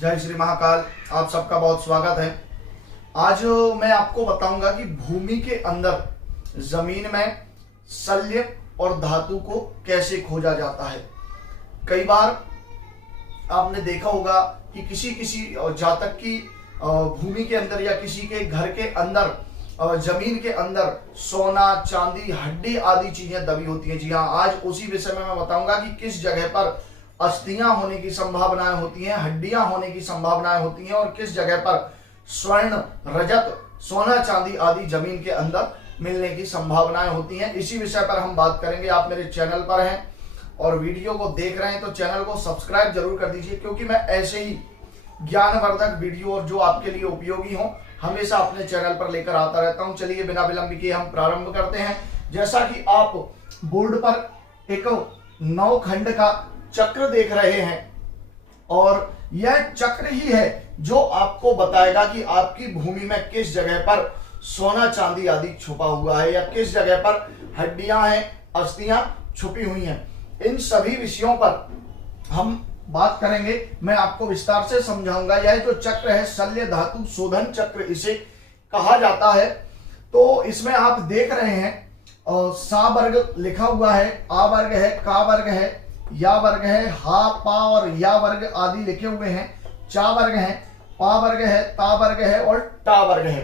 जय श्री महाकाल। आप सबका बहुत स्वागत है। आज मैं आपको बताऊंगा कि भूमि के अंदर जमीन में शल्य और धातु को कैसे खोजा जाता है। कई बार आपने देखा होगा कि किसी जातक की भूमि के अंदर या किसी के घर के अंदर जमीन के अंदर सोना, चांदी, हड्डी आदि चीजें दबी होती हैं। जी हाँ, आज उसी विषय में मैं बताऊंगा कि किस जगह पर अस्थियां होने की संभावनाएं होती हैं, हड्डियां होने की संभावनाएं होती हैं और किस जगह पर स्वर्ण, रजत, सोना, चांदी आदि जमीन के अंदर मिलने की संभावनाएं होती हैं। इसी विषय पर हम बात करेंगे। आप मेरे चैनल पर हैं और वीडियो को देख रहे हैं तो चैनल को सब्सक्राइब जरूर कर दीजिए, क्योंकि मैं ऐसे ही ज्ञानवर्धक वीडियो और जो आपके लिए उपयोगी हो हमेशा अपने चैनल पर लेकर आता रहता हूं। चलिए बिना विलंब किए हम प्रारंभ करते हैं। जैसा कि आप बोर्ड पर एक 9 खंड का चक्र देख रहे हैं और यह चक्र ही है जो आपको बताएगा कि आपकी भूमि में किस जगह पर सोना, चांदी आदि छुपा हुआ है या किस जगह पर हड्डियां हैं, अस्थियां छुपी हुई हैं। इन सभी विषयों पर हम बात करेंगे। मैं आपको विस्तार से समझाऊंगा। यह जो चक्र है शल्य धातु शोधन चक्र इसे कहा जाता है। तो इसमें आप देख रहे हैं सा वर्ग लिखा हुआ है, आ वर्ग है, का वर्ग है, या वर्ग है, हा, पा और या वर्ग आदि लिखे हुए हैं। चा वर्ग है, पा वर्ग है, ता वर्ग है और टा वर्ग है।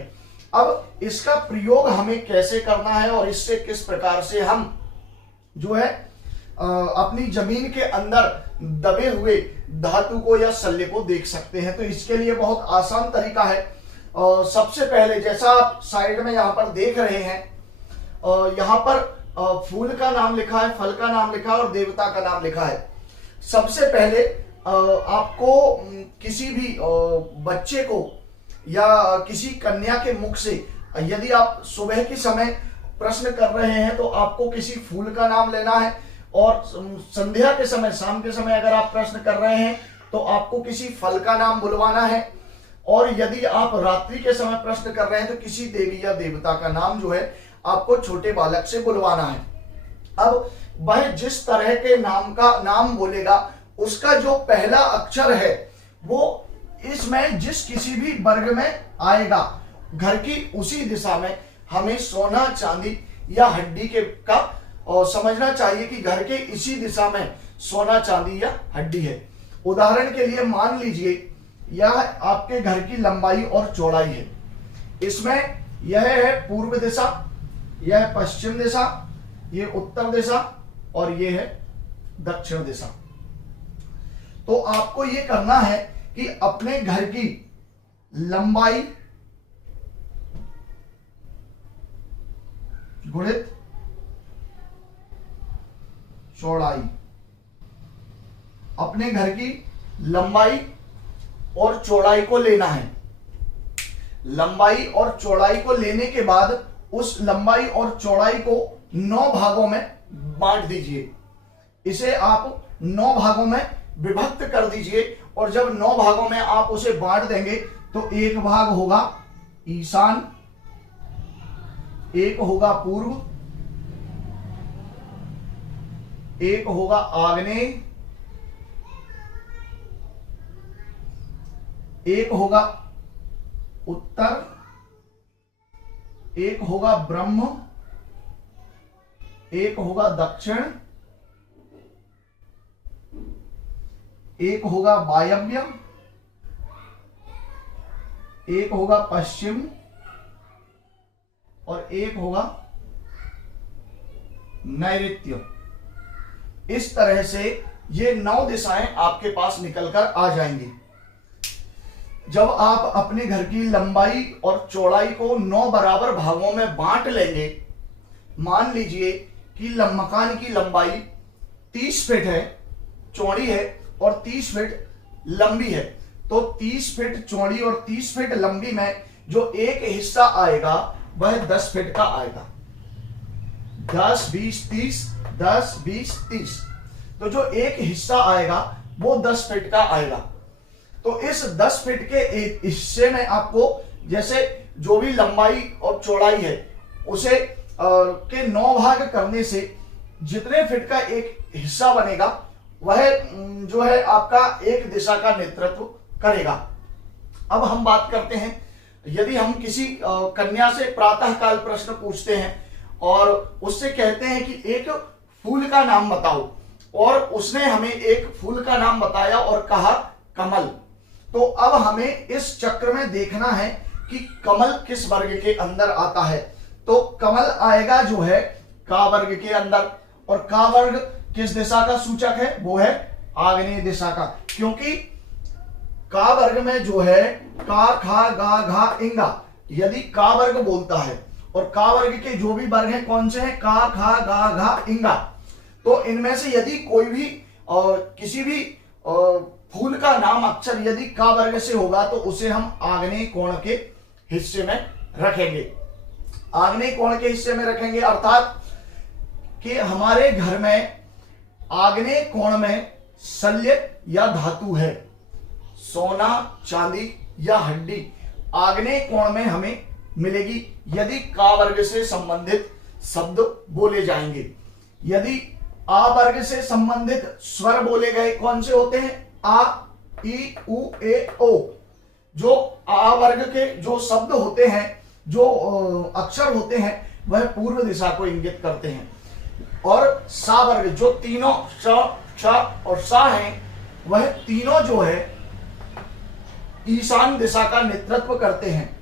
अब इसका प्रयोग हमें कैसे करना है और इससे किस प्रकार से हम जो है अपनी जमीन के अंदर दबे हुए धातु को या शल्य को देख सकते हैं। तो इसके लिए बहुत आसान तरीका है। सबसे पहले जैसा आप साइड में यहाँ पर देख रहे हैं, यहाँ पर फूल का नाम लिखा है, फल का नाम लिखा है और देवता का नाम लिखा है। सबसे पहले आपको किसी भी बच्चे को या किसी कन्या के मुख से यदि आप सुबह के समय प्रश्न कर रहे हैं तो आपको किसी फूल का नाम लेना है और संध्या के समय, शाम के समय अगर आप प्रश्न कर रहे हैं तो आपको किसी फल का नाम बुलवाना है और यदि आप रात्रि के समय प्रश्न कर रहे हैं तो किसी देवी या देवता का नाम जो है आपको छोटे बालक से बुलवाना है। अब वह जिस तरह के नाम बोलेगा उसका जो पहला अक्षर है वो इसमें जिस किसी भी वर्ग में आएगा, घर की उसी दिशा में हमें सोना, चांदी या हड्डी के का और समझना चाहिए कि घर के इसी दिशा में सोना, चांदी या हड्डी है। उदाहरण के लिए मान लीजिए यह आपके घर की लंबाई और चौड़ाई है। इसमें यह है पूर्व दिशा, यह पश्चिम दिशा, ये उत्तर दिशा और ये है दक्षिण दिशा। तो आपको ये करना है कि अपने घर की लंबाई गुणित चौड़ाई, अपने घर की लंबाई और चौड़ाई को लेना है। लंबाई और चौड़ाई को लेने के बाद उस लंबाई और चौड़ाई को 9 भागों में बांट दीजिए। इसे आप 9 भागों में विभक्त कर दीजिए और जब 9 भागों में आप उसे बांट देंगे तो एक भाग होगा ईशान, एक होगा पूर्व, एक होगा आग्नेय, एक होगा उत्तर, एक होगा ब्रह्म, एक होगा दक्षिण, एक होगा वायव्य, एक होगा पश्चिम और एक होगा नैऋत्य। इस तरह से ये 9 दिशाएं आपके पास निकलकर आ जाएंगी। जब आप अपने घर की लंबाई और चौड़ाई को 9 बराबर भागों में बांट लेंगे, मान लीजिए कि मकान की लंबाई 30 फीट है, चौड़ी है और 30 फीट लंबी है, तो 30 फीट चौड़ी और 30 फीट लंबी में जो एक हिस्सा आएगा वह 10 फीट का आएगा। 10, 20, 30, 10, 20, 30। तो जो एक हिस्सा आएगा वो 10 फीट का आएगा। तो इस 10 फीट के एक हिस्से में आपको जैसे जो भी लंबाई और चौड़ाई है उसे के 9 भाग करने से जितने फीट का एक हिस्सा बनेगा वह जो है आपका एक दिशा का नेतृत्व करेगा। अब हम बात करते हैं, यदि हम किसी कन्या से प्रातःकाल प्रश्न पूछते हैं और उससे कहते हैं कि एक फूल का नाम बताओ, और उसने हमें एक फूल का नाम बताया और कहा कमल, तो अब हमें इस चक्र में देखना है कि कमल किस वर्ग के अंदर आता है। तो कमल आएगा जो है का वर्ग के अंदर, और का वर्ग किस दिशा का सूचक है, वो है आग्नेय दिशा का, क्योंकि का वर्ग में जो है का खा गा घा इंगा, यदि का वर्ग बोलता है और का वर्ग के जो भी वर्ग हैं कौन से हैं, का खा गा घा इंगा, तो इनमें से यदि कोई भी किसी भी फूल का नाम अक्षर यदि का वर्ग से होगा तो उसे हम आग्नेय कोण के हिस्से में रखेंगे। आग्नेय कोण के हिस्से में रखेंगे अर्थात कि हमारे घर में आग्नेय कोण में शल्य या धातु है, सोना चांदी या हड्डी आग्नेय कोण में हमें मिलेगी यदि का वर्ग से संबंधित शब्द बोले जाएंगे। यदि आ वर्ग से संबंधित स्वर बोले गए कौन से होते हैं, आ ई उ ए ओ, जो आ वर्ग के जो शब्द होते हैं, जो अक्षर होते हैं, वह पूर्व दिशा को इंगित करते हैं, और सा वर्ग जो तीनों श श और सा हैं, वह तीनों जो है ईशान दिशा का नेतृत्व करते हैं।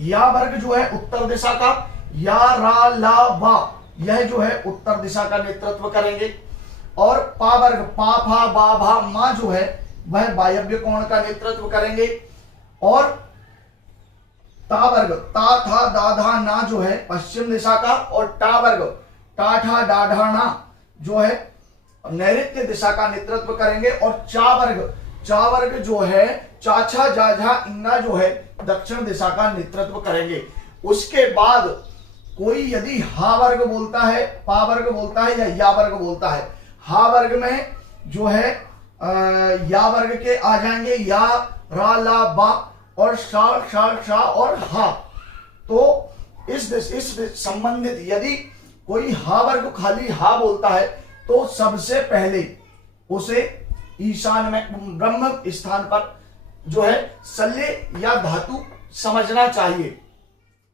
या वर्ग जो है उत्तर दिशा का, या रा ला वा, यह जो है उत्तर दिशा का नेतृत्व करेंगे, और पा वर्ग पा फा बा भा मा जो है वह वायव्य कोण का नेतृत्व करेंगे, और ता वर्ग ता था दा धा ना जो है पश्चिम दिशा का, और टा वर्ग टा ठा डा ढा ना जो है नैऋत्य दिशा का नेतृत्व करेंगे, और चा वर्ग जो है चा छा जा झा इंगा जो है दक्षिण दिशा का नेतृत्व करेंगे। उसके बाद कोई यदि हा वर्ग बोलता है, पा वर्ग बोलता है या वर्ग बोलता है, हा वर्ग में जो है या वर्ग के आ जाएंगे या रा ला बा और शा शा शा और हा। तो इस संबंधित यदि कोई हा वर्ग खाली हा बोलता है तो सबसे पहले उसे ईशान में ब्रह्म स्थान पर जो है शल्य या धातु समझना चाहिए।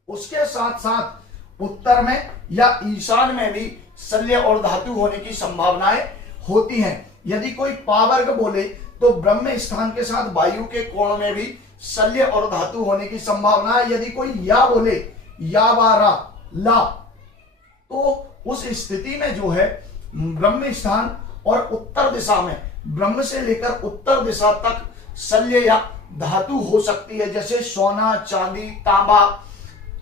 उसके साथ साथ उत्तर में या ईशान में भी शल्य और धातु होने की संभावनाएं होती हैं। यदि कोई पा वर्ग बोले तो ब्रह्म स्थान के साथ वायु के कोण में भी शल्य और धातु होने की संभावना है। यदि कोई या बोले या वारा ला, तो उस स्थिति में जो है ब्रह्म स्थान और उत्तर दिशा में ब्रह्म से लेकर उत्तर दिशा तक शल्य या धातु हो सकती है, जैसे सोना चांदी तांबा,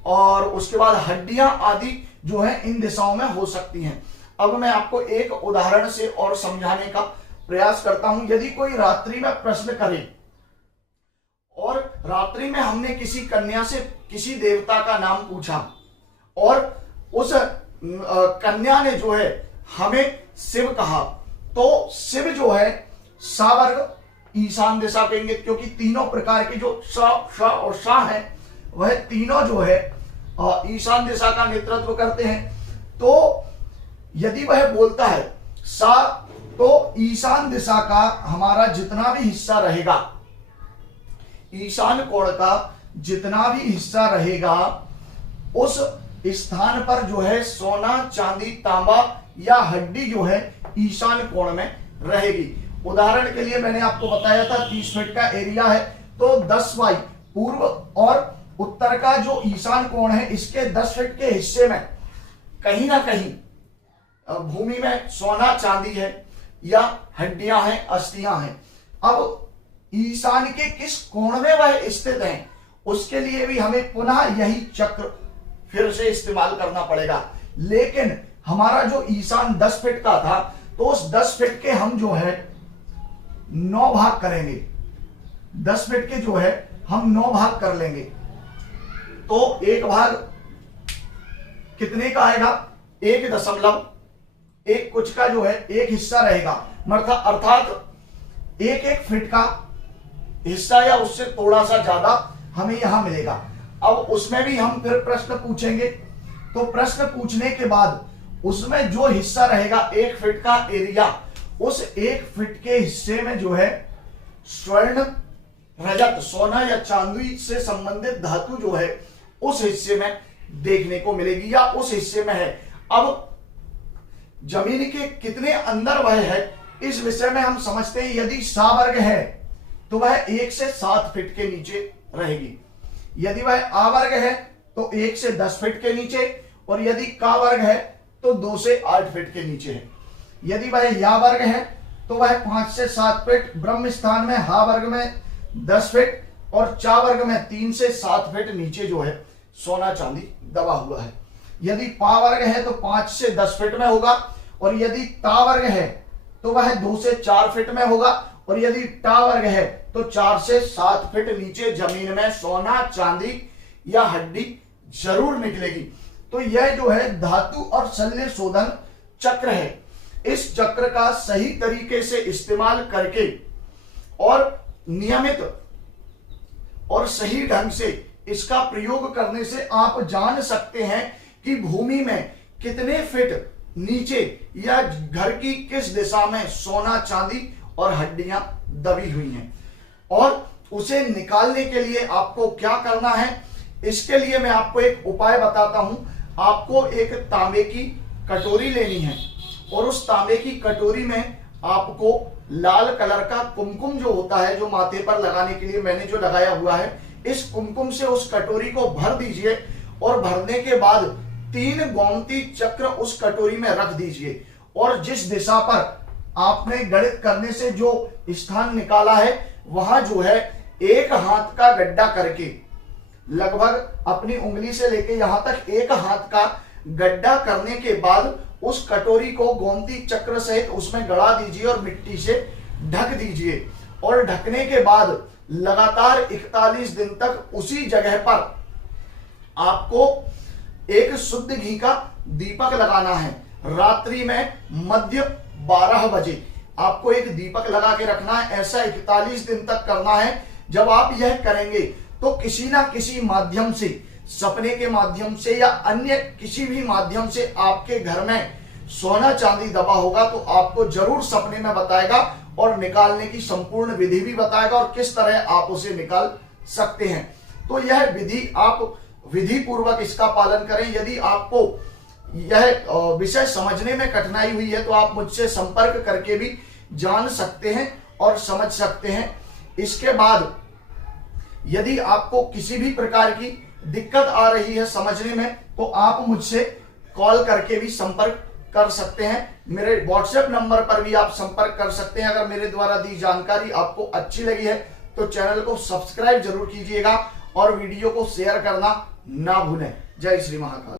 और उसके बाद हड्डियां आदि जो है इन दिशाओं में हो सकती हैं। अब मैं आपको एक उदाहरण से और समझाने का प्रयास करता हूं। यदि कोई रात्रि में प्रश्न करे और रात्रि में हमने किसी कन्या से किसी देवता का नाम पूछा और उस कन्या ने जो है हमें शिव कहा, तो शिव जो है सा वर्ग ईशान दिशा के इंगित, क्योंकि तीनों प्रकार के जो सा श और शा है वह तीनों जो है ईशान दिशा का नेतृत्व करते हैं। तो यदि वह बोलता है सा, तो ईशान दिशा का हमारा जितना भी हिस्सा रहेगा, ईशान कोण का जितना भी हिस्सा रहेगा, उस स्थान पर जो है सोना चांदी तांबा या हड्डी जो है ईशान कोण में रहेगी। उदाहरण के लिए मैंने आपको बताया था 30 फीट का एरिया है, तो 10 वाई पूर्व और उत्तर का जो ईशान कोण है इसके 10 फीट के हिस्से में कहीं ना कहीं भूमि में सोना चांदी है या हड्डियां हैं, अस्थियां हैं। अब ईशान के किस कोण में वह स्थित हैं, उसके लिए भी हमें पुनः यही चक्र फिर से इस्तेमाल करना पड़ेगा। लेकिन हमारा जो ईशान 10 फीट का था, तो उस 10 फीट के हम जो है 9 भाग करेंगे। 10 फीट के जो है हम 9 भाग कर लेंगे, तो एक भाग कितने का आएगा, 1.1 कुछ का जो है एक हिस्सा रहेगा, अर्थात एक फीट का हिस्सा या उससे थोड़ा सा ज्यादा हमें यहां मिलेगा। अब उसमें भी हम फिर प्रश्न पूछेंगे, तो प्रश्न पूछने के बाद उसमें जो हिस्सा रहेगा 1 फीट का एरिया, उस 1 फीट के हिस्से में जो है स्वर्ण रजत सोना या चांदी से संबंधित धातु जो है उस हिस्से में देखने को मिलेगी या उस हिस्से में है। अब जमीन के कितने अंदर वह है इस विषय में हम समझते हैं। यदि सा वर्ग है तो वह 1 से 7 फीट के नीचे रहेगी। यदि वह आ वर्ग है तो 1 से 10 फीट के नीचे, और यदि का वर्ग है तो 2 से 8 फीट के नीचे है। यदि वह या वर्ग है तो वह 5 से 7 फीट, ब्रह्म स्थान में हा वर्ग में 10 फीट और चा वर्ग में 3 से 7 फीट नीचे जो है सोना चांदी दबा हुआ है। यदि पा वर्ग है तो 5 से 10 फीट में होगा, और यदि ता वर्ग है तो वह 2 से 4 फीट में होगा, और यदि टा वर्ग है तो 4 से 7 फीट नीचे जमीन में सोना चांदी या हड्डी जरूर निकलेगी। तो यह जो है धातु और शल्य शोधन चक्र है। इस चक्र का सही तरीके से इस्तेमाल करके और नियमित और सही ढंग से इसका प्रयोग करने से आप जान सकते हैं कि भूमि में कितने फीट नीचे या घर की किस दिशा में सोना चांदी और हड्डियां दबी हुई हैं, और उसे निकालने के लिए आपको क्या करना है। इसके लिए मैं आपको एक उपाय बताता हूं। आपको एक तांबे की कटोरी लेनी है, और उस तांबे की कटोरी में आपको लाल कलर का कुमकुम जो होता है, जो माथे पर लगाने के लिए मैंने जो लगाया हुआ है, इस कुमकुम से उस कटोरी को भर दीजिए, और भरने के बाद 3 गोमती चक्र उस कटोरी में रख दीजिए, और जिस दिशा पर आपने गणित करने से जो स्थान निकाला है वहां जो है 1 हाथ का गड्ढा करके, लगभग अपनी उंगली से लेके यहां तक 1 हाथ का गड्ढा करने के बाद उस कटोरी को गोमती चक्र सहित उसमें गड़ा दीजिए और मिट्टी से ढक दीजिए, और ढकने के बाद लगातार 41 दिन तक उसी जगह पर आपको एक शुद्ध घी का दीपक लगाना है। रात्रि में मध्य 12 बजे आपको एक दीपक लगा के रखना है। ऐसा 41 दिन तक करना है। जब आप यह करेंगे तो किसी ना किसी माध्यम से, सपने के माध्यम से या अन्य किसी भी माध्यम से आपके घर में सोना चांदी दबा होगा तो आपको जरूर सपने में बताएगा, और निकालने की संपूर्ण विधि भी बताएगा और किस तरह आप उसे निकाल सकते हैं। तो यह विधि आप विधि पूर्वक इसका पालन करें। यदि आपको यह विषय समझने में कठिनाई हुई है तो आप मुझसे संपर्क करके भी जान सकते हैं और समझ सकते हैं। इसके बाद यदि आपको किसी भी प्रकार की दिक्कत आ रही है समझने में तो आप मुझसे कॉल करके भी संपर्क कर सकते हैं। मेरे व्हाट्सएप नंबर पर भी आप संपर्क कर सकते हैं। अगर मेरे द्वारा दी जानकारी आपको अच्छी लगी है तो चैनल को सब्सक्राइब जरूर कीजिएगा और वीडियो को शेयर करना ना भूलें। जय श्री महाकाल।